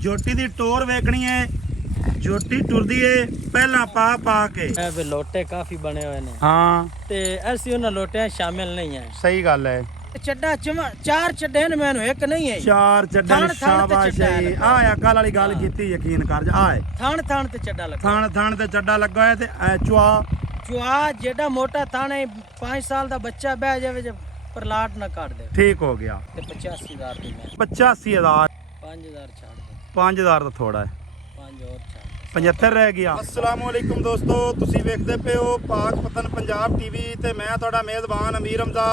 ਜੋਟੀ ਦੀ ਟੋਰ ਵੇਖਣੀ ਹੈ। ਜੋਟੀ ਟੁਰਦੀ ਏ ਪਹਿਲਾਂ ਪਾ ਕੇ। ਇਹ ਵੀ ਲੋਟੇ ਕਾਫੀ ਬਣੇ ਹੋਏ ਨੇ। ਹਾਂ ਤੇ ਅਸੀਂ ਉਹਨਾਂ ਲੋਟਿਆਂ ਸ਼ਾਮਿਲ ਨਹੀਂ ਹੈ। ਸਹੀ ਗੱਲ ਹੈ। ਚੱਡਾ ਚਾਰ ਚੱਡੇ ਨੇ, ਮੈਨੂੰ ਇੱਕ ਨਹੀਂ ਹੈ। ਚਾਰ ਚੱਡੇ ਨੇ, ਸ਼ਾਬਾਸ਼ ਏ। ਆ ਕੱਲ ਵਾਲੀ ਗੱਲ ਕੀਤੀ, ਯਕੀਨ ਕਰ ਜਾ। ਆ ਥਣ ਤੇ ਚੱਡਾ ਲੱਗਾ, ਥਣ ਤੇ ਚੱਡਾ ਲੱਗਾ ਹੋਇਆ। ਤੇ ਚੁਆ ਜਿਹੜਾ ਮੋਟਾ ਥਣ ਹੈ, 5 ਸਾਲ ਦਾ ਬੱਚਾ ਬਹਿ ਜਾਵੇ ਜੇ ਪ੍ਰਲਾਟ ਨਾ ਕੱਢ ਦੇ। ਠੀਕ ਹੋ ਗਿਆ। ਤੇ 85000 ਦੀ ਮੈਂ 85000 5000 ਛੱਡ ਦੇ। 5000 ਤਾਂ ਥੋੜਾ ਹੈ, 5 ਹੋਰ ਛੱਡ, 75 ਰਹਿ ਗਿਆ। अस्सलाम वालेकुम दोस्तों, ਤੁਸੀਂ ਵੇਖਦੇ ਪਏ ਹੋ ਪਾਕ ਪਤਨ ਪੰਜਾਬ ਟੀਵੀ ਤੇ ਮੈਂ ਤੁਹਾਡਾ ਮੇਜ਼ਬਾਨ ਅਮੀਰ ਹਮਜ਼ਾ।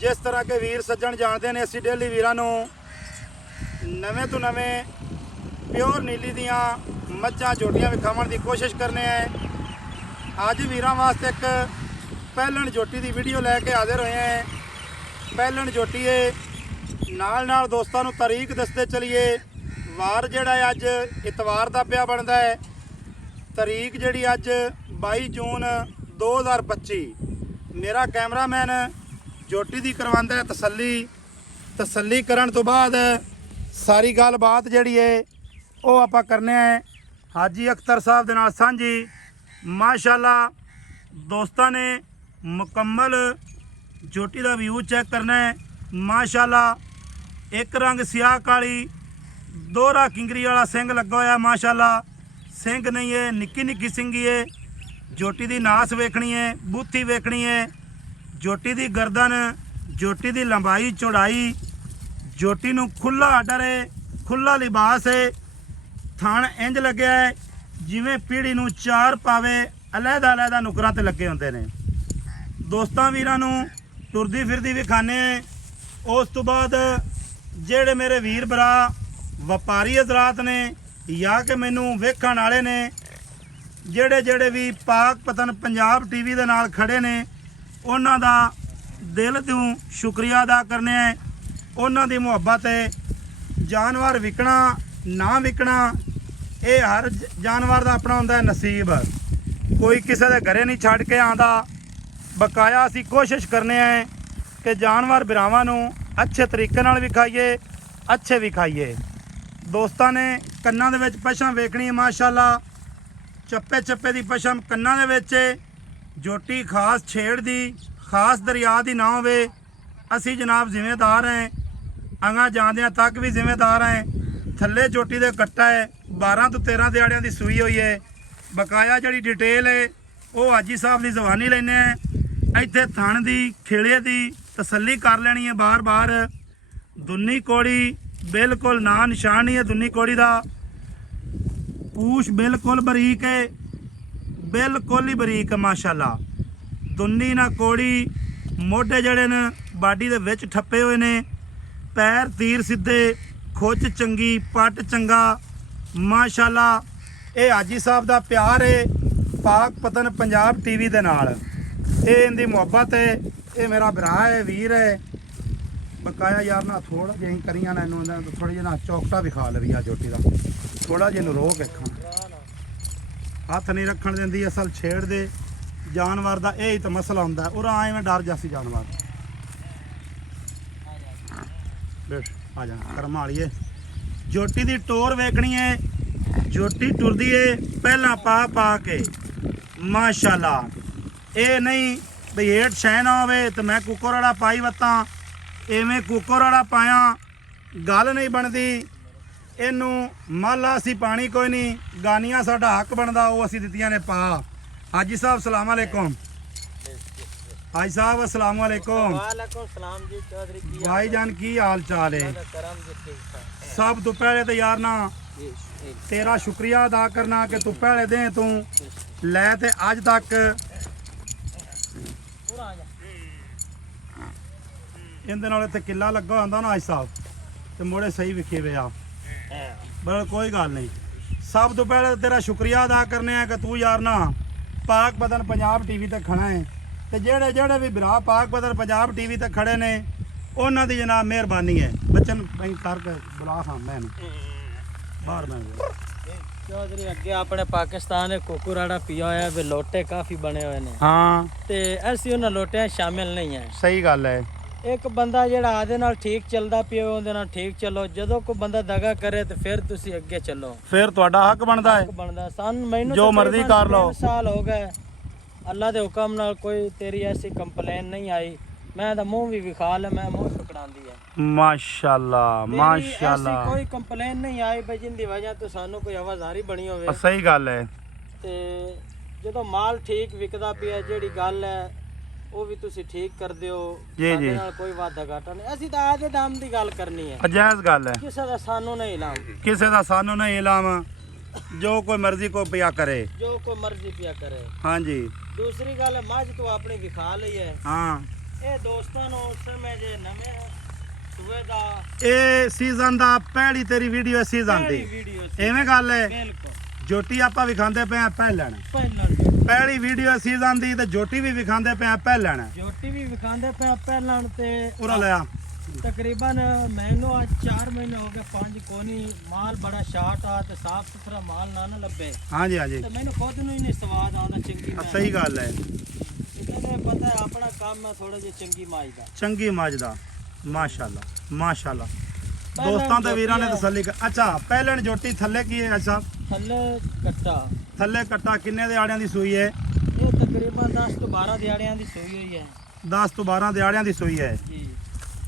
ਜਿਸ ਤਰ੍ਹਾਂ ਕੇ ਵੀਰ ਸੱਜਣ ਜਾਣਦੇ ਨੇ, ਅਸੀਂ ਡੇਲੀ ਵੀਰਾਂ ਨੂੰ ਨਵੇਂ ਤੋਂ ਨਵੇਂ ਪਿਓਰ ਨੀਲੀ ਦੀਆਂ ਮੱਝਾਂ ਜੋਟੀਆਂ ਵਿਖਾਉਣ ਦੀ ਕੋਸ਼ਿਸ਼ ਕਰਨੇ ਆ। ਅੱਜ ਵੀਰਾਂ ਵਾਸਤੇ ਇੱਕ ਪਹਿਲਣ ਜੋਟੀ ਦੀ ਵੀਡੀਓ ਲੈ ਕੇ ਹਾਜ਼ਰ ਹੋਏ ਆ। ਪਹਿਲਣ ਜੋਟੀ ਹੈ, ਨਾਲ ਦੋਸਤਾਂ ਨੂੰ ਤਾਰੀਖ ਦੱਸਦੇ ਚਲੀਏ। ਵਾਰ ਜਿਹੜਾ ਅੱਜ ਇਤਵਾਰ ਦਾ ਪਿਆ ਬਣਦਾ ਹੈ। ਤਾਰੀਖ ਜਿਹੜੀ ਅੱਜ 22 ਜੂਨ 2025। ਮੇਰਾ ਕੈਮਰਾਮੈਨ ਜੋਟੀ ਦੀ ਕਰਵਾਉਂਦਾ ਹੈ ਤਸੱਲੀ ਕਰਨ ਤੋਂ ਬਾਅਦ ਸਾਰੀ ਗੱਲਬਾਤ ਜਿਹੜੀ ਹੈ ਉਹ ਆਪਾਂ ਕਰਨੇ ਆ ਹਾਜੀ ਅਖਤਰ ਸਾਹਿਬ ਦੇ ਨਾਲ ਸਾਂਝੀ। ਮਾਸ਼ਾਅੱਲਾ ਦੋਸਤਾਂ ਨੇ ਮੁਕੰਮਲ ਜੋਟੀ ਦਾ ਵਿਊ ਚੈੱਕ ਕਰਨਾ ਹੈ। ਮਾਸ਼ਾਅੱਲਾ ਇੱਕ ਰੰਗ ਸਿਆਹ ਕਾਲੀ, ਦੋਹਰਾ ਕਿੰਗਰੀ ਵਾਲਾ ਸਿੰਘ ਲੱਗਾ ਹੋਇਆ। ਮਾਸ਼ਾਅੱਲਾ ਸਿੰਘ ਨਹੀਂ ਹੈ, ਨਿੱਕੀ ਸਿੰਘੀ ਹੈ। ਜੋਟੀ ਦੀ ਨਾਸ ਵੇਖਣੀ ਹੈ, ਬੂਥੀ ਵੇਖਣੀ ਹੈ, ਜੋਟੀ ਦੀ ਗਰਦਨ, ਜੋਟੀ ਦੀ ਲੰਬਾਈ ਚੌੜਾਈ, ਜੋਟੀ ਨੂੰ ਖੁੱਲਾ ਆਰਡਰ ਹੈ, ਖੁੱਲਾ ਲਿਬਾਸ ਹੈ। ਥਣ ਇੰਜ ਲੱਗਿਆ ਹੈ ਜਿਵੇਂ ਪੀੜੀ ਨੂੰ ਚਾਰ ਪਾਵੇ, ਅਲੱਗ ਨੁਕਰਾਂ ਤੇ ਲੱਗੇ ਹੁੰਦੇ ਨੇ। ਦੋਸਤਾਂ ਵੀਰਾਂ ਨੂੰ ਤੁਰਦੀ ਫਿਰਦੀ ਵਿਖਾਣੇ। ਉਸ ਤੋਂ ਬਾਅਦ ਜਿਹੜੇ ਮੇਰੇ ਵੀਰ ਭਰਾ ਵਪਾਰੀ ਹਜ਼ਰਾਤ ਨੇ ਜਾਂ ਕਿ ਮੈਨੂੰ ਵੇਖਣ ਵਾਲੇ ਨੇ, ਜਿਹੜੇ ਵੀ ਪਾਕ ਪਤਨ ਪੰਜਾਬ ਟੀਵੀ ਦੇ ਨਾਲ ਖੜੇ ਨੇ, ਉਹਨਾਂ ਦਾ ਦਿਲ ਤੋਂ ਸ਼ੁਕਰੀਆ ਅਦਾ ਕਰਨੇ ਆ। ਉਹਨਾਂ ਦੀ ਮੁਹੱਬਤ ਹੈ। ਜਾਨਵਰ ਵਿਕਣਾ ਨਾ ਵਿਕਣਾ ਇਹ ਹਰ ਜਾਨਵਰ ਦਾ ਆਪਣਾ ਹੁੰਦਾ ਨਸੀਬ। ਕੋਈ ਕਿਸੇ ਦੇ ਘਰੇ ਨਹੀਂ ਛੱਡ ਕੇ ਆਉਂਦਾ। ਬਕਾਇਆ ਅਸੀਂ ਕੋਸ਼ਿਸ਼ ਕਰਨੇ ਆ ਕਿ ਜਾਨਵਰ ਬਿਰਾਵਾਂ ਨੂੰ ਅੱਛੇ ਤਰੀਕੇ ਨਾਲ ਵਿਖਾਈਏ, ਅੱਛੇ ਵਿਖਾਈਏ। ਦੋਸਤਾਂ ਨੇ ਕੰਨਾਂ ਦੇ ਵਿੱਚ ਪਛਮ ਵੇਖਣੀ ਹੈ। ਮਾਸ਼ਾਅੱਲਾ ਚੱਪੇ ਦੀ ਪਛਮ ਕੰਨਾਂ ਦੇ ਵਿੱਚ। ਜੋਟੀ ਖਾਸ ਛੇੜ ਦੀ, ਖਾਸ ਦਰਿਆ ਦੀ ਨਾ ਹੋਵੇ। ਅਸੀਂ ਜਨਾਬ ਜ਼ਿੰਮੇਦਾਰ ਹਾਂ, ਅਗਾਂ ਜਾਂਦਿਆਂ ਤੱਕ ਵੀ ਜ਼ਿੰਮੇਦਾਰ ਹਾਂ। ਥੱਲੇ ਜੋਟੀ ਦੇ ਕੱਟਾ ਹੈ, 12 ਤੋਂ 13 ਦਿਹਾੜਿਆਂ ਦੀ ਸੂਈ ਹੋਈ ਹੈ। ਬਕਾਇਆ ਜਿਹੜੀ ਡਿਟੇਲ ਹੈ ਉਹ ਹਾਜੀ ਸਾਹਿਬ ਦੀ ਜ਼ਬਾਨੀ ਲੈਣੇ ਆ। ਇੱਥੇ ਥਣ ਦੀ, ਖੇੜੇ ਦੀ ਤਸੱਲੀ ਕਰ ਲੈਣੀ ਹੈ ਬਾਰ-ਬਾਰ। ਦੁੰਨੀ ਕੋੜੀ ਬਿਲਕੁਲ ਨਾ ਨਿਸ਼ਾਨ ਨਹੀਂ ਹੈ ਦੁੰਨੀ ਕੋੜੀ ਦਾ। ਪੂਛ ਬਿਲਕੁਲ ਬਰੀਕ ਹੈ, ਬਿਲਕੁਲ ਹੀ ਬਰੀਕ ਹੈ। ਮਾਸ਼ਾਅੱਲਾ ਦੁੰਨੀ ਨਾ ਕੋੜੀ, ਮੋਢੇ ਜਿਹੜੇ ਨੇ ਬਾਡੀ ਦੇ ਵਿੱਚ ਠੱਪੇ ਹੋਏ ਨੇ, ਪੈਰ ਤੀਰ ਸਿੱਧੇ, ਖੁੱਚ ਚੰਗੀ, ਪੱਟ ਚੰਗਾ। ਮਾਸ਼ਾਅੱਲਾ ਇਹ ਹਾਜੀ ਸਾਹਿਬ ਦਾ ਪਿਆਰ ਹੈ ਪਾਕ ਪਤਨ ਪੰਜਾਬ ਟੀਵੀ ਦੇ ਨਾਲ। ਇਹ ਇਹਦੀ ਮੁਹੱਬਤ ਹੈ। ਇਹ ਮੇਰਾ ਭਰਾ ਹੈ, ਵੀਰ ਹੈ। ਬਕਾਇਆ ਯਾਰ ਨਾ ਥੋੜਾ ਜਿਹਾ ਹੀ ਕਰੀਆਂ ਨਾ ਇਹਨੂੰ, ਥੋੜਾ ਜਿਹਾ ਨਾ ਚੌਕਟਾ ਵਿਖਾ ਲਵੀ ਆ ਜੋਟੀ ਦਾ। ਥੋੜਾ ਜਿਹਾ ਇਹਨੂੰ ਰੋਕ ਵੇਖਾਂ, ਹੱਥ ਨਹੀਂ ਰੱਖਣ ਦਿੰਦੀ। ਅਸਲ ਛੇੜ ਦੇ ਜਾਨਵਰ ਦਾ ਇਹ ਹੀ ਤਾਂ ਮਸਲਾ ਹੁੰਦਾ। ਉਰਾ ਐਵੇਂ ਡਰ ਜਾਸੀ ਜਾਨਵਰ। ਬੈਠ ਆ ਜਾ ਕਰਮ ਵਾਲੀਏ। ਜੋਟੀ ਦੀ ਟੋਰ ਵੇਖਣੀ ਹੈ। ਜੋਟੀ ਟੁਰਦੀ ਏ ਪਹਿਲਾਂ ਪਾ ਕੇ। ਮਾਸ਼ਾਅੱਲਾ ਇਹ ਨਹੀਂ ਬਈ ਹੇਠ ਸ਼ੈ ਨਾ ਹੋਵੇ ਤੇ ਮੈਂ ਕੁੱਕਰ ਵਾਲਾ ਪਾਈ ਵਤਾਂ। ਐਵੇਂ ਕੁੱਕਰ ਵਾਲਾ ਪਾਇਆ ਗੱਲ ਨਹੀਂ ਬਣਦੀ। ਇਹਨੂੰ ਮਾਲਾ ਅਸੀਂ ਪਾਣੀ ਕੋਈ ਨਹੀਂ, ਗਾਨੀਆਂ ਸਾਡਾ ਹੱਕ ਬਣਦਾ, ਉਹ ਅਸੀਂ ਦਿੱਤੀਆਂ ਨੇ ਪਾ। ਹਾਜੀ ਸਾਹਿਬ ਸਲਾਮ ਅਲੈਕੁਮ। ਹਾਜੀ ਸਾਹਿਬ अस्सलाम वालेकुम। वालेकुम सलाम जी चौधरी जी। भाईजान की हाल चाल है? सब तो पहले तो यार ना तेरा शुक्रिया अदा करना कि तू पहले दे तू ले ते अज तक इहदे नाल इत्थे किला लगा हुंदा ना हाजी साहब ते मोड़े सही विखे वे आ। पर कोई गल नहीं। सब तो पहले तेरा शुक्रिया अदा करने कि तू यार ना पाक पतन पंजाब टीवी ते खड़ा है। ਤੇ ਜਿਹੜੇ ਵੀ ਭਰਾ ਪਾਕ ਪਤਨ ਪੰਜਾਬ ਟੀਵੀ ਤੇ ਖੜੇ ਨੇ ਉਹਨਾਂ ਦੀ ਜਨਾਬ ਮਿਹਰਬਾਨੀ ਹੈ। ਬੱਚਨ ਬਈ ਕਰਕੇ ਬੁਲਾ ਹਾਂ ਮੈਂ ਬਾਹਰ ਮੈਂ ਚੌਧਰੀ ਅੱਗੇ ਆਪਣੇ ਪਾਕਿਸਤਾਨ ਦੇ ਕੋਕੂਰਾੜਾ ਪਿਆ ਹੋਇਆ ਵੇ ਲੋਟੇ ਕਾਫੀ ਬਣੇ ਹੋਏ ਨੇ। ਹਾਂ ਤੇ ਅਸੀਂ ਉਹਨਾਂ ਲੋਟਿਆਂ ਸ਼ਾਮਿਲ ਨਹੀਂ ਹੈ। ਸਹੀ ਗੱਲ ਹੈ। ਇੱਕ ਬੰਦਾ ਜਿਹੜਾ ਆਦੇ ਨਾਲ ਠੀਕ ਚੱਲਦਾ ਪਿਆ ਉਹਦੇ ਨਾਲ ਠੀਕ ਚੱਲੋ। ਜਦੋਂ ਕੋਈ ਬੰਦਾ ਦਗਾ ਕਰੇ ਤੇ ਫਿਰ ਤੁਸੀਂ ਅੱਗੇ ਚੱਲੋ, ਫਿਰ ਤੁਹਾਡਾ ਹੱਕ ਬਣਦਾ ਹੈ। ਬਣਦਾ ਸਾਨੂੰ ਮੈਨੂੰ ਜੋ ਮਰਜ਼ੀ ਕਰ ਲਓ। 3 ਸਾਲ ਹੋ ਗਏ ਅੱਲਾ ਦੇ ਹੁਕਮ ਨਾਲ ਕੋਈ ਤੇਰੀ ਐਸੀ ਕੰਪਲੇਨ ਨਹੀਂ ਆਈ। ਮੈਂ ਤਾਂ ਮੂੰਹ ਵੀ ਵਿਖਾ ਲਿਆ, ਮੈਂ ਮੂੰਹ ਪਕੜਾਂਦੀ ਹੈ ਮਾਸ਼ਾਅੱਲਾ ਮਾਸ਼ਾਅੱਲਾ। ਕੋਈ ਕੰਪਲੇਨ ਨਹੀਂ ਆਈ ਬਈ ਜਿੰਦੀ ਵਜ੍ਹਾ ਤੋਂ ਸਾਨੂੰ ਕੋਈ ਆਵਾਜ਼ਾਰੀ ਬਣੀ ਹੋਵੇ। ਸਹੀ ਗੱਲ ਹੈ। ਤੇ ਜਦੋਂ ਮਾਲ ਠੀਕ ਵਿਕਦਾ ਪਿਆ ਜਿਹੜੀ ਗੱਲ ਹੈ ਉਹ ਵੀ ਤੁਸੀਂ ਠੀਕ ਕਰਦੇ ਹੋ। ਸਾਡੇ ਨਾਲ ਕੋਈ ਵਾਦਾ ਘਾਟਾ ਨਹੀਂ। ਅਸੀਂ ਤਾਂ ਆਦੇ ਦਾਮ ਦੀ ਗੱਲ ਕਰਨੀ ਹੈ, ਜਾਇਜ਼ ਗੱਲ ਹੈ। ਕਿਸੇ ਦਾ ਸਾਨੂੰ ਨਹੀਂ ਇਲਾਮ, ਕਿਸੇ ਦਾ ਸਾਨੂੰ ਨਹੀਂ ਇਲਾਮ। ਜੋ ਕੋਈ ਮਰਜ਼ੀ ਕੋ ਪਿਆ ਕਰੇ, ਜੋ ਕੋਈ ਮਰਜ਼ੀ ਪਿਆ ਕਰੇ। ਹਾਂਜੀ। ਦੂਸਰੀ ਗੱਲ ਹੈ ਮੱਝ ਤੋਂ ਆਪਣੀ ਵਿਖਾ ਲਈ ਹੈ। ਹਾਂ ਇਹ ਦੋਸਤਾਂ ਨੂੰ ਉਸ ਸਮੇਂ ਜੇ ਨਵੇਂ ਸੂਏ ਦਾ ਇਹ ਸੀਜ਼ਨ ਦਾ ਪਹਿਲੀ ਤੇਰੀ ਵੀਡੀਓ ਸੀਜ਼ਨ ਦੀ ਵੀਡੀਓ ਐਵੇਂ ਗੱਲ ਹੈ। ਬਿਲਕੁਲ ਜੋਟੀ ਆਪਾਂ ਵਿਖਾਉਂਦੇ ਪਏ ਆ ਪਹਿਲਣ, ਪਹਿਲਾਂ ਪਹਿਲੀ ਵੀਡੀਓ ਸੀਜ਼ਨ ਦੀ ਤੇ ਜੋਟੀ ਵੀ ਵਿਖਾਉਂਦੇ ਪਏ ਆ ਪਹਿਲਣ। ਜੋਟੀ ਵੀ ਵਿਖਾਉਂਦੇ ਪਏ ਪਹਿਲਾਂ ਤੇ ਉਰਾ ਲਿਆ ਤਕਰੀਬਨ ਮੈਨੂੰ ਅੱਜ 4 ਮਹੀਨੇ ਹੋ ਗਏ 5 ਕੋਨੀ ਮਾਲ ਬੜਾ ਸ਼ਾਰਟ ਆ ਤੇ ਸਾਫ ਸੁਥਰਾ ਮਾਲ ਨਾ ਲੱਭੇ। ਹਾਂਜੀ ਹਾਂਜੀ ਤੇ ਮੈਨੂੰ ਖੁਦ ਨੂੰ ਹੀ ਨਹੀਂ ਸਵਾਦ ਆਉਂਦਾ ਚੰਗੀ ਮੈਂ। ਸਹੀ ਗੱਲ ਹੈ। ਇਹਨੇ ਪਤਾ ਹੈ ਆਪਣਾ ਕੰਮ ਹੈ ਥੋੜਾ ਜਿਹਾ ਚੰਗੀ ਮਾਜ ਦਾ, ਚੰਗੀ ਮੱਝ ਦਾ। ਮਾਸ਼ਾਅੱਲਾ ਮਾਸ਼ਾਅੱਲਾ। ਦੋਸਤਾਂ ਤੇ ਵੀਰਾਂ ਨੇ ਤਸੱਲੀ ਅੱਛਾ ਪਹਿਲਣ ਜੋਟੀ ਥੱਲੇ ਕੀ ਹੈ? ਅੱਛਾ ਥੱਲੇ ਕੱਟਾ, ਥੱਲੇ ਕੱਟਾ ਕਿੰਨੇ ਦਿਹਾੜਿਆਂ ਦੀ ਸੂਈ ਹੈ? ਇਹ ਤਕਰੀਬਨ 10 ਤੋਂ 12 ਦਿਹਾੜਿਆਂ ਦੀ ਸੂਈ ਹੋਈ ਹੈ। 10 ਤੋਂ 12 ਦਿਹਾੜਿਆਂ ਦੀ ਸੂਈ ਹੈ ਜੀ।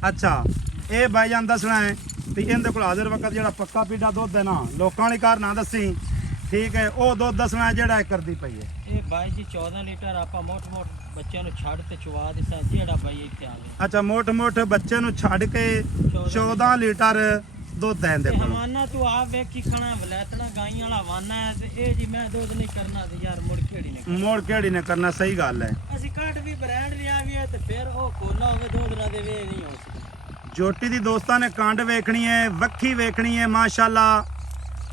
ਅੱਛਾ ਇਹ ਭਾਈਜਾਨ ਦੱਸਣਾ ਹੈ ਵੀ ਇਹਦੇ ਕੋਲ ਹਾਜ਼ਰ ਵਕਤ ਜਿਹੜਾ ਪੱਕਾ ਪੀਡਾ ਦੁੱਧ ਹੈ ਨਾ, ਲੋਕਾਂ ਵਾਲੀ ਕਾਰ ਨਾ ਦੱਸੀ, ਠੀਕ ਹੈ? ਉਹ ਦੁੱਧ ਦੱਸਣਾ ਹੈ ਜਿਹੜਾ ਇਹ ਕਰਦੀ ਪਈ ਹੈ। ਇਹ ਬਾਈ ਜੀ 14 ਲੀਟਰ ਆਪਾਂ ਮੋਟ ਬੱਚਿਆਂ ਨੂੰ ਛੱਡ ਤੇ ਚਵਾ ਦਿੱਤਾ ਜਿਹੜਾ ਬਾਈ ਇੱਥੇ ਆਵੇ। ਅੱਛਾ ਮੋਟ ਬੱਚੇ ਨੂੰ ਛੱਡ ਕੇ 14 ਲੀਟਰ ਦੁੱਧ ਹੈ ਇਹਦੇ ਕੋਲ। ਹਵਾਨਾ ਤੂੰ ਆਪ ਵੇਖ ਕੀ ਖਾਣਾ ਵਲੈਤਣਾ ਗਾਈਆਂ ਵਾਲਾ ਹਵਾਨਾ ਹੈ ਤੇ ਇਹ ਜੀ ਮੈਂ ਦੁੱਧ ਨਹੀਂ ਕਰਨਾ ਤੇ ਯਾਰ ਮੁੜ ਕਿਹੜੀ ਨੇ ਮੋੜ ਕਿਹੜੀ ਨੇ ਕਰਨਾ। ਸਹੀ ਗੱਲ ਹੈ। ਅਸੀਂ ਘੱਟ ਵੀ ਬ੍ਰਾਂਡ ਲਿਆ ਵੀ ਹੈ ਤੇ ਫਿਰ ਉਹ ਖੋਲਾ ਹੋਵੇ ਦੁੱਧ ਨਾ ਦੇਵੇ, ਇਹ ਨਹੀਂ ਹੋ ਸਕਦਾ। ਜੋਟੀ ਦੀ ਦੋਸਤਾਂ ਨੇ ਕੰਡ ਵੇਖਣੀ ਹੈ, ਵੱਖੀ ਵੇਖਣੀ ਹੈ। ਮਾਸ਼ਾਅੱਲਾ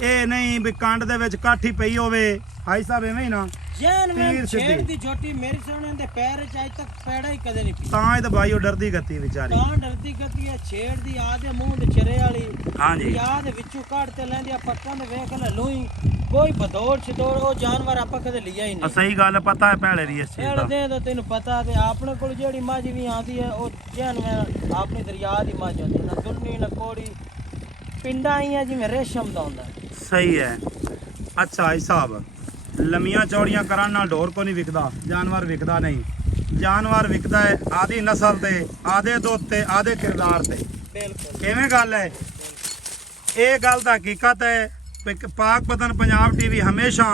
ਇਹ ਨਹੀਂ ਵੀ ਕੰਡ ਦੇ ਵਿੱਚ ਕਾਠੀ ਪਈ ਹੋਵੇ। ਹਾਈ ਸਾਹਿਬ ਐਵੇਂ ਹੀ ਨਾ ਜੈਨ ਮੈਂ ਤੀਰ ਸਿੱਧੀ। ਛੇੜ ਦੀ ਜੋਟੀ ਮੇਰੇ ਸਾਹਮਣੇ ਦੇ ਪੈਰ ਚ ਅਜ ਤੱਕ ਪੈੜਾ ਹੀ ਕਦੇ ਨਹੀਂ ਪੀ। ਤਾਂ ਇਹ ਤਾਂ ਬਾਈ ਉਹ ਡਰਦੀ ਗੱਤੀ ਵਿਚਾਰੀ। ਤਾਂ ਡਰਦੀ ਗਤੀ ਹੈ ਛੇੜ ਦੀ ਆਦੇ ਮੂੰਹ ਦੇ ਚਰੇ ਵਾਲੀ। ਹਾਂਜੀ ਯਾਦ ਵਿੱਚੋਂ ਕੱਢ ਤੇ ਲੈਂਦੀ ਆ ਪੱਕਾਂ ਦੇ ਵੇਖ ਲੈ ਲੋਈ ਕੋਈ ਬਦੌੜ ਛਡੋੜ ਉਹ ਜਾਨਵਰ ਆਪਾਂ ਕਦੇ ਲਿਆ ਹੀ ਨਹੀਂ। ਸਹੀ ਗੱਲ ਪਤਾ ਹੈ ਪਹਿਲੇ ਦੀ ਇਸ ਚੀਜ਼ ਦਾ। ਦੇ ਤਾਂ ਤੈਨੂੰ ਪਤਾ ਤੇ ਆਪਣੇ ਕੋਲ ਜਿਹੜੀ ਮੱਝ ਵੀ ਆਉਂਦੀ ਹੈ ਉਹ ਜੈਨ ਮੈਂ ਆਪਣੀ ਦਰਿਆ ਦੀ ਮੱਝ ਆਉਂਦੀ ਨਾ ਦੁੰਨੀ ਨਾ ਕੋੜੀ ਪਿੰਡਾਂ ਆਈਆਂ ਜਿਵੇਂ ਰੇਸ਼ਮ ਦਾ ਹੁੰਦਾ। ਸਹੀ ਹੈ। ਅੱਛਾ ਹਿਸਾਬ ਲੰਮੀਆਂ ਚੌੜੀਆਂ ਕਰਨ ਨਾਲ ਢੋਰ ਕੋ ਨਹੀਂ ਵਿਕਦਾ, ਜਾਨਵਰ ਵਿਕਦਾ ਨਹੀਂ। ਜਾਨਵਰ ਵਿਕਦਾ ਹੈ ਆਦੀ ਨਸਲ ਤੇ, ਆਦੇ ਦੁੱਧ ਤੇ, ਆਦੇ ਕਿਰਦਾਰ ਤੇ। ਬਿਲਕੁਲ ਕਿਵੇਂ ਗੱਲ ਹੈ? ਇਹ ਗੱਲ ਤਾਂ ਹਕੀਕਤ ਹੈ। ਪਾਕ ਪਤਨ ਪੰਜਾਬ ਟੀਵੀ ਹਮੇਸ਼ਾ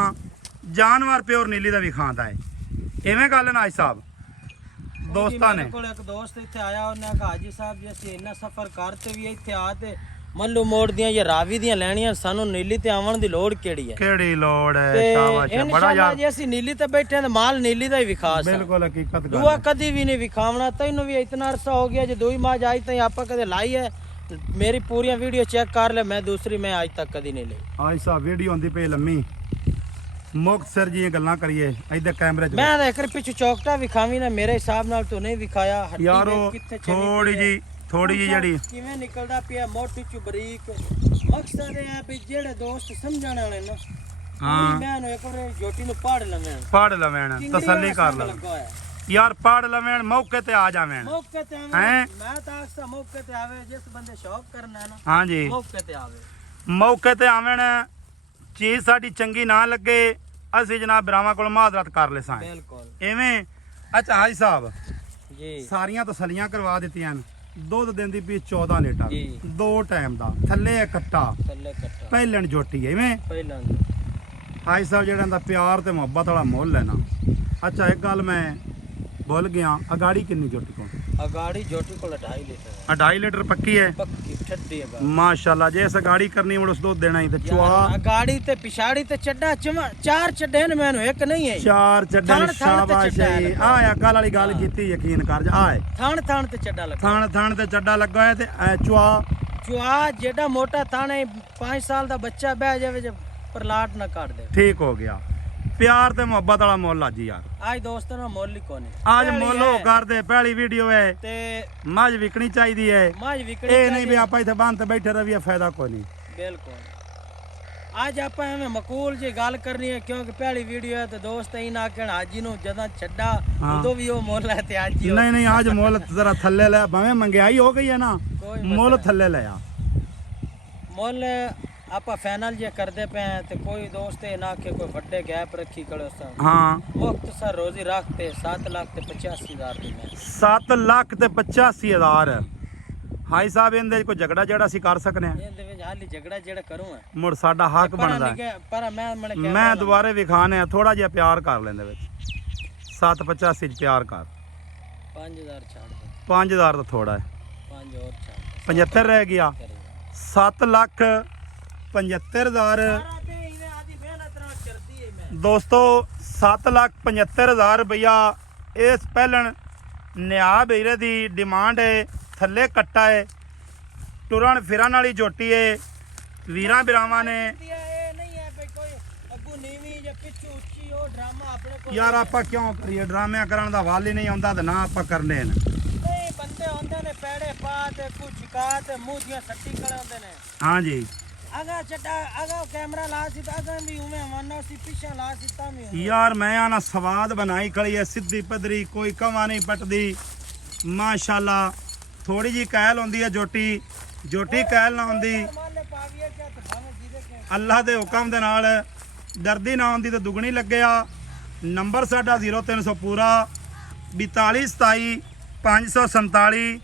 ਜਾਨਵਰ ਪਿਓਰ ਨੀਲੀ ਦਾ ਵਿਖਾਉਂਦਾ ਹੈ। ਇਵੇਂ ਗੱਲ ਨਾ ਸਾਹਿਬ ਦੋਸਤਾਂ ਨੇ। ਮੇਰੇ ਕੋਲ ਇੱਕ ਦੋਸਤ ਇੱਥੇ ਆਇਆ, ਉਹਨੇ ਕਿਹਾ ਹਾਜੀ ਸਾਹਿਬ ਜੀ ਅਸੀਂ ਇੰਨਾ ਸਫ਼ਰ ਕਰਤੇ ਵੀ ਇੱਥੇ ਆ ਤੇ ਮੱਲੂ ਮੋੜ ਦੀਆਂ ਜਾਂ ਰਾਵੀ ਦੀਆਂ ਲੈਣੀਆਂ, ਸਾਨੂੰ ਨੀਲੀ ਤੇ ਆਉਣ ਦੀ ਲੋੜ ਕਿਹੜੀ ਹੈ? ਕਿਹੜੀ ਲੋੜ ਹੈ? ਤੇ ਸ਼ਾਬਾਸ਼ ਹੈ, ਬੜਾ ਯਾਰ ਜੇ ਅਸੀਂ ਨੀਲੀ ਤੇ ਬੈਠੇ ਤਾਂ ਮਾਲ ਨੀਲੀ ਦਾ ਹੀ ਵਿਖਾ ਸਕਦੇ। ਬਿਲਕੁਲ ਹਕੀਕਤ ਗੱਲ ਦੂਆ ਹੈ। ਕਦੀ ਵੀ ਨਹੀਂ ਵਿਖਾਵਣਾ। ਤੈਨੂੰ ਵੀ ਇਤਨਾ ਅਰਸਾ ਹੋ ਗਿਆ ਜੇ ਦੋਈ ਮਾਜ ਆਈ ਤਾਂ ਆਪਾਂ ਕਦੇ ਲਾਈ ਹੈ? ਮੇਰੀ ਪੂਰੀਆਂ ਵੀਡੀਓ ਚੈੱਕ ਕਰ ਲੈ, ਮੈਂ ਦੂਸਰੀ ਮੈਂ ਅੱਜ ਤੱਕ ਕਦੀ ਨਹੀਂ ਲਈ। ਆਜ ਸਾਹਿਬ ਵੀਡੀਓ ਹੁੰਦੀ ਪਈ ਲੰਮੀ, ਮੁਕਤਸਰ ਜੀਆਂ ਗੱਲਾਂ ਕਰੀਏ ਇੱਧਰ ਕੈਮਰੇ 'ਚ। ਮੈਂ ਤਾਂ ਇੱਕ ਪਿੱਛੇ ਚੌਕਟਾ ਵਿਖਾਵੀ ਨਾ, ਮੇਰੇ ਹਿਸਾਬ ਨਾਲ ਤੂੰ ਨਹੀਂ ਵਿਖਾਇਆ। ਹੱਡੀ ਯਾਰ ਵੇਖ ਉਹ ਕਿੱਥੇ ਚਲੀ ਥੋੜੀ ਪਈ ਹੈ। ਜੀ ਜਿਹੜੀ ਕਿਵੇਂ ਨਿਕਲਦਾ ਪਿਆ ਮੋਟੀ ਚ ਬਰੀਕ। ਮਕਸਦ ਇਹ ਹੈ ਵੀ ਜਿਹੜੇ ਦੋਸਤ ਸਮਝਣ ਵਾਲੇ ਨਾ ਹਾਂ ਮੈਂ ਨੂੰ ਇੱਕ ਵਾਰ ਜੋਟੀ ਨੂੰ ਪੜ ਲਵੇਂ, ਪੜ ਲਵਣ, ਤਸੱਲੀ ਕਰ ਲੈ ਯਾਰ, ਪੜ ਲਵਣ, ਮੌਕੇ ਤੇ ਆ ਜਾਵਣ। ਮੌਕੇ ਤੇ ਆਵੇ। ਹੈਂ? ਮੈਂ ਤਾਂ ਅਕਸਰ ਮੌਕੇ ਤੇ ਆਵੇ, ਜਿਸ ਬੰਦੇ ਸ਼ੌਕ ਕਰਨਾ ਹੈ ਨਾ ਹਾਂਜੀ ਮੌਕੇ ਤੇ ਆਵੇ। ਮੌਕੇ ਤੇ ਆਵਣ। ਚੀਜ਼ ਸਾਡੀ ਚੰਗੀ ਨਾ ਲੱਗੇ ਅਸੀਂ ਜਨਾਬ ਬਰਾਵਾਂ ਕੋਲ ਮਾਜ਼ਰਤ ਕਰ ਲੈਸਾਂ। ਬਿਲਕੁਲ ਐਵੇਂ। ਅੱਛਾ ਹਾਜੀ ਸਾਹਿਬ ਜੀ ਸਾਰੀਆਂ ਤਸੱਲੀਆਂ ਕਰਵਾ ਦਿੱਤੀਆਂ। ਦੁੱਧ ਦਿੰਦੀ ਪਈ 14 ਲੀਟਰ, ਜੀ। 2 ਟਾਈਮ ਦਾ, ਥੱਲੇ ਕੱਟਾ, ਥੱਲੇ ਕੱਟਾ ਪਹਿਲਣ ਜੋਟੀ ਐਵੇਂ। ਪਹਿਲਾਂ ਹਾਜੀ ਸਾਹਿਬ ਜਿਹੜਾ ਦਾ ਪਿਆਰ ਤੇ ਮੁਹੱਬਤ ਵਾਲਾ ਮੁੱਲ ਹੈ ਨਾ। ਅੱਛਾ ਇੱਕ ਗੱਲ ਮੈਂ ਭੁੱਲ ਗਿਆ, ਅਗਾੜੀ ਕਿੰਨੀ ਜੋਟੀ ਕੋਲ? ਅਗਾੜੀ ਜੋਟੀ ਕੋਲ 2.5 ਲੀਟਰ 2.5 ਲੀਟਰ ਪੱਕੀ ਹੈ। ਪੱਕੀ ਠੱਡੀ ਹੈ ਬਾਤ। ਮਾਸ਼ਾਅੱਲਾ ਜੇ ਇਸ ਅਗਾੜੀ ਕਰਨੀ ਹੁਣ ਉਸ ਦੁੱਧ ਦੇਣਾ ਹੀ ਤੇ ਚੁਆ ਅਗਾੜੀ ਤੇ ਪਿਛਾੜੀ ਤੇ ਚੱਡਾ ਚਾਰ ਚੱਡੇ ਨੇ, ਮੈਨੂੰ ਇੱਕ ਨਹੀਂ ਹੈ। 4 ਚੱਡੇ ਥਣ ਤੇ ਸ਼ਾਬਾਸ਼ ਚੱਡਾ ਹੈ। ਲੱਗਾ। ਆ ਅਕਲ ਵਾਲੀ ਗੱਲ ਕੀਤੀ, ਯਕੀਨ ਕਰ ਜਾ। ਆਏ ਥਣ ਥਣ ਤੇ ਚੱਡਾ ਲੱਗਾ। ਥਣ ਤੇ ਚੱਡਾ ਲੱਗਾ ਹੋਇਆ ਤੇ ਐ ਚੁਆ ਚੁਆ ਜਿਹੜਾ ਮੋਟਾ ਥਾਣੇ 5 ਸਾਲ ਦਾ ਬੱਚਾ ਬਹਿ ਜਾਵੇ ਜੇ ਪਰਲਾਟ ਨਾ ਕੱਢ ਦੇ। ਠੀਕ ਹੋ ਗਿਆ। ਪਿਆਰ ਤੇ ਮੁਹੱਬਤ ਵਾਲਾ ਮੁੱਲ ਅੱਜ ਯਾਰ। ਅੱਜ ਦੋਸਤਾਂ ਨੂੰ ਮੁੱਲ ਹੀ ਕੋਨੇ। ਅੱਜ ਮੁੱਲ ਉਹ ਕਰਦੇ, ਪਹਿਲੀ ਵੀਡੀਓ ਹੈ ਤੇ ਮੱਝ ਵਿਕਣੀ ਚਾਹੀਦੀ ਹੈ। ਮੱਝ ਵਿਕਣੀ ਇਹ ਨਹੀਂ ਵੀ ਆਪਾਂ ਇੱਥੇ ਬੰਦ ਤੇ ਬੈਠੇ ਰਹੀਏ, ਫਾਇਦਾ ਕੋਈ ਨਹੀਂ। ਬਿਲਕੁਲ ਅੱਜ ਆਪਾਂ ਐਵੇਂ ਮਕੂਲ ਜੀ ਗੱਲ ਕਰਨੀ ਹੈ ਕਿਉਂਕਿ ਪਹਿਲੀ ਵੀਡੀਓ ਹੈ ਤੇ ਦੋਸਤ ਹੀ ਨਾ ਕਹਿਣ ਹਾਜੀ ਨੂੰ ਜਦੋਂ ਛੱਡਾ ਉਦੋਂ ਵੀ ਉਹ ਮੁੱਲ ਹੈ ਤੇ ਅੱਜ ਨਹੀਂ ਨਹੀਂ ਅੱਜ ਮੁੱਲ ਜ਼ਰਾ ਥੱਲੇ ਲਿਆ ਭਾਵੇਂ ਮੰਗਿਆਈ ਹੋ ਗਈ ਹੈ ਨਾ ਮੁੱਲ ਥੱਲੇ ਲਿਆ ਮੁੱਲ ਆਪਾਂ ਫਾਈਨਲ ਜੇ ਕਰਦੇ ਪਏ ਤੇ ਕੋਈ ਦੋਸਤ ਇਹ ਨਾ ਕਿ ਕੋਈ ਵੱਡੇ ਗੈਪ ਰੱਖੀ ਕੜੋ ਸਾ ਹਾਂ ਮੁਖਤਸਰ ਰੋਜ਼ੀ ਰੱਖਤੇ 7,85,000 ਦੀ ਮੈਂ 7,85,000 ਹਾਈ ਸਾਹਿਬ ਇਹਦੇ ਕੋਈ ਝਗੜਾ ਜਿਹੜਾ ਅਸੀਂ ਕਰ ਸਕਨੇ ਆ ਇਹਦੇ ਵਿੱਚ ਹਾਲੀ ਝਗੜਾ ਜਿਹੜਾ ਕਰੂੰ ਮੁੜ ਸਾਡਾ ਹੱਕ ਬਣਦਾ ਪਰ ਮੈਂ ਦੁਬਾਰੇ ਵਿਖਾਣੇ ਆ ਥੋੜਾ ਜਿਹਾ ਪਿਆਰ ਕਰ ਲੈਂਦੇ ਵਿੱਚ 7,85 ਚ ਪਿਆਰ ਕਰ 5,000 ਛੱਡ ਦੇ 5,000 ਤਾਂ ਥੋੜਾ ਹੈ 5 ਹੋਰ ਛੱਡ 75 ਰਹਿ ਗਿਆ 7,75,000 ਦੋਸਤੋ 7,75,000 ਰੁਪਇਆ ਇਸ ਪਹਿਲਣ ਨਿਆ ਵੀਰੇ ਦੀ ਡਿਮਾਂਡ ਹੈ ਥੱਲੇ ਕੱਟਾ ਹੈ ਟੁਰਨ ਫਿਰਨ ਵਾਲੀ ਝੋਟੀ ਹੈ ਵੀਰਾਂ ਬਿਰਾਵਾਂ ਨੇ ਯਾਰ ਆਪਾਂ ਕਿਉਂ ਕਰੀਏ ਡਰਾਮਿਆਂ ਕਰਨ ਦਾ ਵੱਲ ਹੀ ਨਹੀਂ ਆਉਂਦਾ ਤੇ ਨਾ ਆਪਾਂ ਕਰਨੇ ਨੇ ਨਹੀਂ ਬੰਦੇ ਹੁੰਦੇ ਨੇ ਪੈੜੇ ਪਾ ਤੇ ਕੁਝ ਚਿਕਾ ਤੇ ਮੂੰਹ ਦੀਆਂ ਸੱਟੀ ਕਰਾਉਂਦੇ ਨੇ ਹਾਂਜੀ ਅਗਾ ਚੱਡਾ ਅਗਾ ਕੈਮਰਾ ਲਾ ਸੀ ਤਾਂ ਅਗਾ ਵੀ ਉਵੇਂ ਮੰਨੋ ਸੀ ਪਿੱਛੇ ਲਾ ਸੀ ਤਾਂ ਵੀ ਯਾਰ ਮੈਂ ਆਣਾ ਸਵਾਦ ਬਣਾਈ ਖੜੀ ਹੈ ਸਿੱਧੀ ਪਦਰੀ ਕੋਈ ਕਵਾ ਨਹੀਂ ਪਟਦੀ ਮਾਸ਼ਾਅੱਲਾ ਥੋੜੀ ਜੀ ਕਹਿਲ ਹੁੰਦੀ ਹੈ ਝੋਟੀ ਕਹਿਲ ਨਾ ਹੁੰਦੀ ਅੱਲਾਹ ਦੇ ਹੁਕਮ ਦੇ ਨਾਲ ਦਰਦੀ ਨਾ ਹੁੰਦੀ ਤਾਂ ਦੁਗਣੀ ਲੱਗਿਆ ਨੰਬਰ ਸਾਡਾ 0300 ਪੂਰਾ 4227 547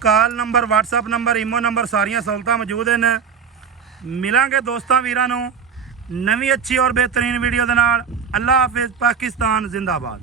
call number WhatsApp number imo number ਸਾਰੀਆਂ ਸਹੂਲਤਾਂ ਮੌਜੂਦ ਹਨ ਮਿਲਾਂਗੇ ਦੋਸਤਾਂ ਵੀਰਾਂ ਨੂੰ ਨਵੀਂ ਅੱਛੀ ਔਰ ਬਿਹਤਰੀਨ ਵੀਡੀਓ ਦੇ ਨਾਲ ਅੱਲਾਹ ਹਾਫਿਜ਼ ਪਾਕਿਸਤਾਨ ਜ਼ਿੰਦਾਬਾਦ